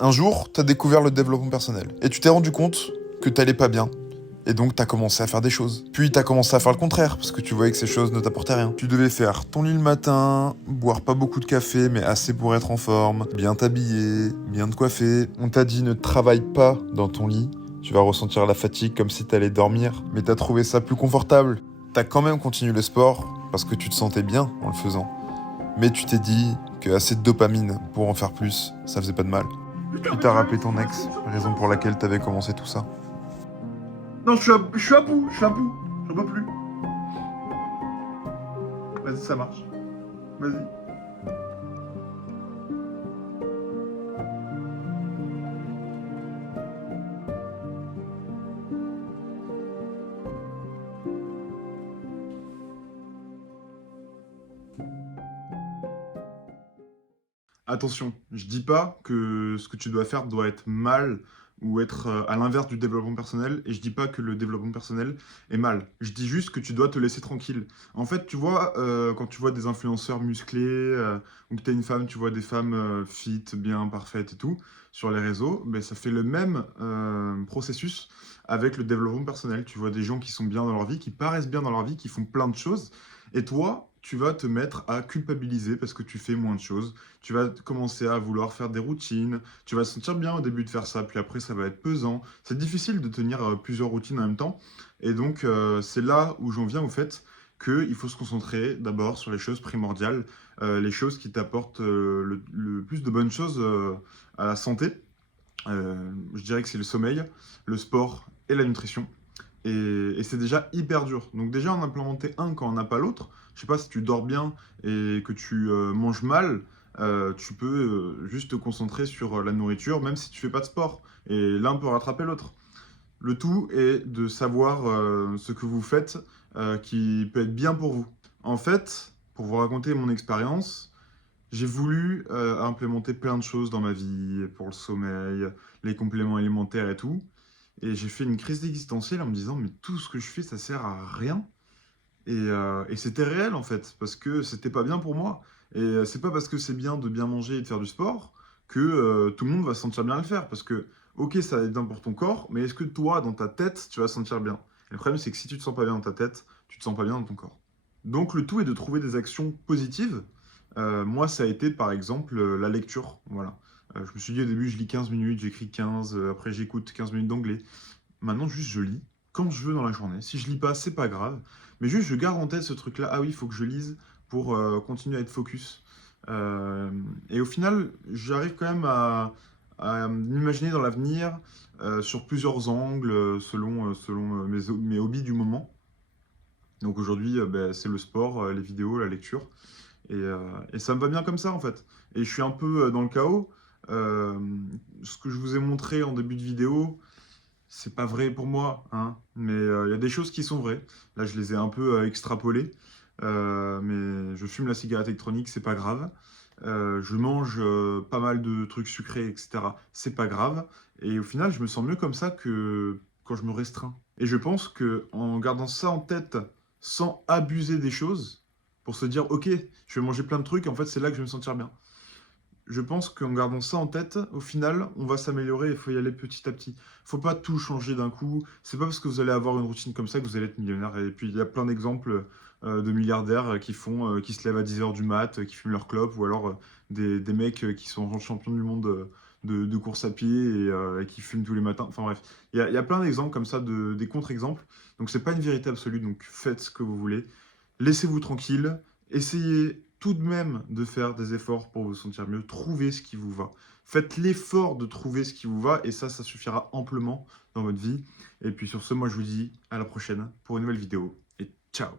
Un jour, t'as découvert le développement personnel et tu t'es rendu compte que t'allais pas bien. Et donc t'as commencé à faire des choses. Puis t'as commencé à faire le contraire, parce que tu voyais que ces choses ne t'apportaient rien. Tu devais faire ton lit le matin, boire pas beaucoup de café, mais assez pour être en forme, bien t'habiller, bien te coiffer. On t'a dit ne travaille pas dans ton lit, tu vas ressentir la fatigue comme si t'allais dormir. Mais t'as trouvé ça plus confortable. T'as quand même continué le sport, parce que tu te sentais bien en le faisant. Mais tu t'es dit que assez de dopamine pour en faire plus, ça faisait pas de mal. Puis t'as rappelé ton ex, raison pour laquelle t'avais commencé tout ça. Non, je suis à bout, j'en peux plus. Vas-y, ça marche. Vas-y. Attention, je dis pas que ce que tu dois faire doit être mal ou être à l'inverse du développement personnel, et je dis pas que le développement personnel est mal. Je dis juste que tu dois te laisser tranquille. En fait, tu vois, quand tu vois des influenceurs musclés, ou que tu es une femme, tu vois des femmes fit, bien, parfaites et tout, sur les réseaux, ben, ça fait le même processus avec le développement personnel. Tu vois des gens qui sont bien dans leur vie, qui paraissent bien dans leur vie, qui font plein de choses, et toi, tu vas te mettre à culpabiliser parce que tu fais moins de choses. Tu vas commencer à vouloir faire des routines, tu vas te sentir bien au début de faire ça, puis après ça va être pesant. C'est difficile de tenir plusieurs routines en même temps, et donc c'est là où j'en viens au fait qu'il faut se concentrer d'abord sur les choses primordiales, les choses qui t'apportent le plus de bonnes choses à la santé. Je dirais que c'est le sommeil, le sport et la nutrition. Et c'est déjà hyper dur. Donc déjà en implémenter un quand on n'a pas l'autre, je sais pas si tu dors bien et que tu manges mal, tu peux juste te concentrer sur la nourriture, même si tu fais pas de sport. Et l'un peut rattraper l'autre. Le tout est de savoir ce que vous faites qui peut être bien pour vous. En fait, pour vous raconter mon expérience, j'ai voulu implémenter plein de choses dans ma vie, pour le sommeil, les compléments alimentaires et tout. Et j'ai fait une crise existentielle en me disant, mais tout ce que je fais, ça sert à rien. Et c'était réel en fait, parce que c'était pas bien pour moi. Et c'est pas parce que c'est bien de bien manger et de faire du sport que tout le monde va se sentir bien à le faire. Parce que, ok, ça va être bien pour ton corps, mais est-ce que toi, dans ta tête, tu vas te sentir bien? Et le problème, c'est que si tu te sens pas bien dans ta tête, tu te sens pas bien dans ton corps. Donc le tout est de trouver des actions positives. Moi, ça a été par exemple la lecture. Voilà. Je me suis dit au début, je lis 15 minutes, j'écris 15, après j'écoute 15 minutes d'anglais. Maintenant, juste je lis quand je veux dans la journée. Si je lis pas, c'est pas grave. Mais juste, je garde en tête ce truc-là. Ah oui, il faut que je lise pour continuer à être focus. Et au final, j'arrive quand même à m'imaginer dans l'avenir sur plusieurs angles, selon mes hobbies du moment. Donc aujourd'hui, ben, c'est le sport, les vidéos, la lecture. Et ça me va bien comme ça, en fait. Et je suis un peu dans le chaos. Euh, Ce que je vous ai montré en début de vidéo, c'est pas vrai pour moi, hein, mais il y a des choses qui sont vraies. Là, je les ai un peu extrapolées, mais je fume la cigarette électronique, c'est pas grave. Je mange pas mal de trucs sucrés, etc. C'est pas grave. Et au final, je me sens mieux comme ça que quand je me restreins. Et je pense que en gardant ça en tête, sans abuser des choses, pour se dire, ok, je vais manger plein de trucs, et en fait, c'est là que je vais me sentir bien. Je pense qu'en gardant ça en tête, au final, on va s'améliorer et il faut y aller petit à petit. Faut pas tout changer d'un coup. C'est pas parce que vous allez avoir une routine comme ça que vous allez être millionnaire. Et puis, il y a plein d'exemples de milliardaires qui se lèvent à 10 heures du mat, qui fument leur clope, ou alors des mecs qui sont champions du monde de course à pied et qui fument tous les matins. Enfin bref, il y a plein d'exemples comme ça, des contre-exemples. Donc, c'est pas une vérité absolue. Donc, faites ce que vous voulez. Laissez-vous tranquille. Essayez tout de même de faire des efforts pour vous sentir mieux. Trouvez ce qui vous va. Faites l'effort de trouver ce qui vous va et ça suffira amplement dans votre vie. Et puis sur ce, moi je vous dis à la prochaine pour une nouvelle vidéo et ciao!